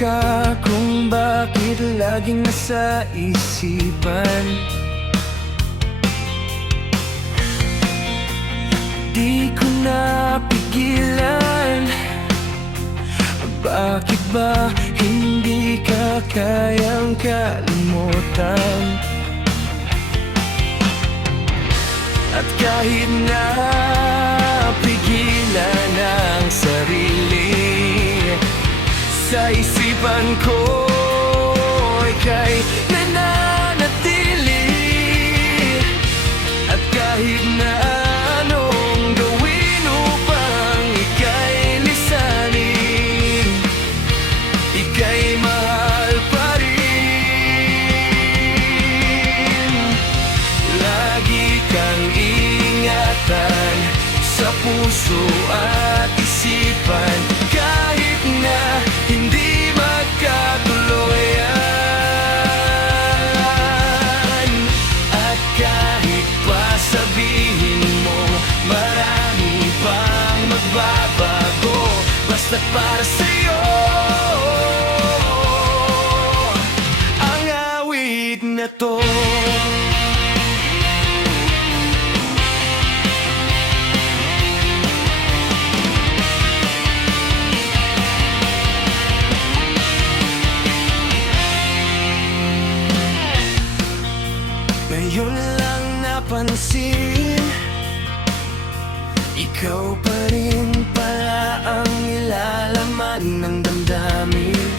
ka kung bakit laging nasa isipan. Di ko napigilan. Bakit ba hindi ka kayang kalimutan? At kahit na pigilan ang sarili, sa isipan ko ika'y nananatili. At kahit na anong gawin upang ika'y lisanin, ika'y mahal pa rin. Lagi kang ingatan sa puso at isipan, kahit na hindi magkatuluyan. At kahit pa sabihin mo marami pang magbabago, basta't para sa'yo ang awit na to. Ngayon lang napansin, ikaw pa rin pala ang nilalaman ng damdamin.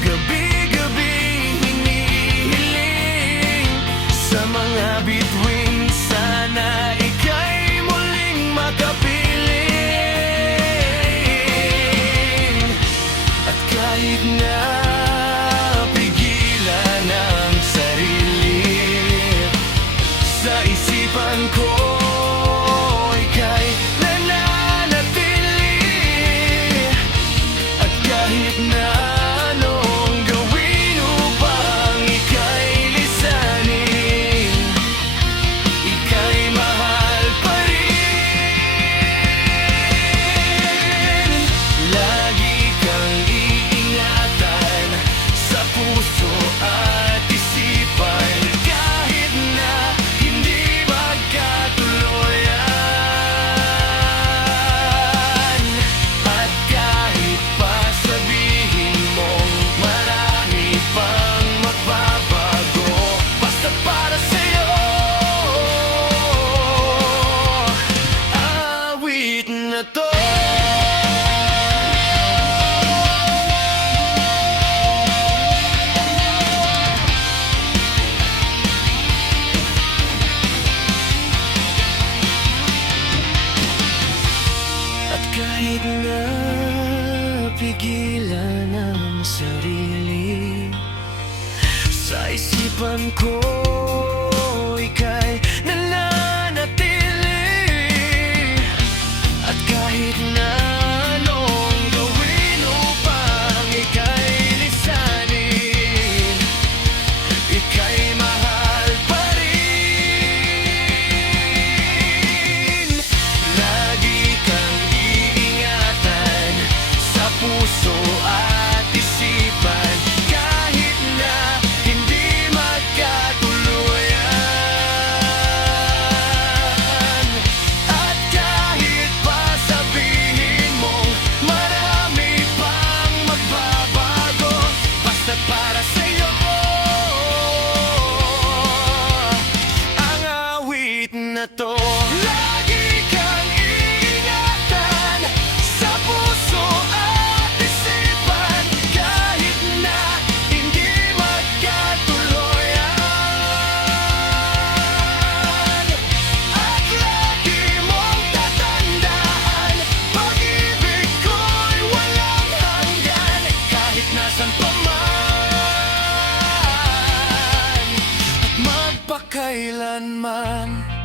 Gabi-gabi hinihiling sa mga bituin, sana ika'y muling makapiling. At kahit na sa isipan ko ika'y nananatili. At kahit na anong gawin upang ika'y lisanin, ika'y mahal pa rin. Lagi kang iingatan sa puso at isipan, kahit na to. At kahit na pigilan ang sarili, sa isipan ko ika'y nananatili. At kahit na anong gawin upang ika'y lisanin, ika'y mahal pa rin. Lagi kang iingatan sa puso at isipan, kahit na hindi magkatuluyan. At kahit pa sabihin mong marami pang magbabago, basta't para sa'yo ang awit na to. Lagi kang iingatan sa puso at isipan, kahit na hindi magkatuluyan. At lagi mong tatandaan, pag-ibig ko'y walang hanggan, kahit nasan pa man at magpakailanman.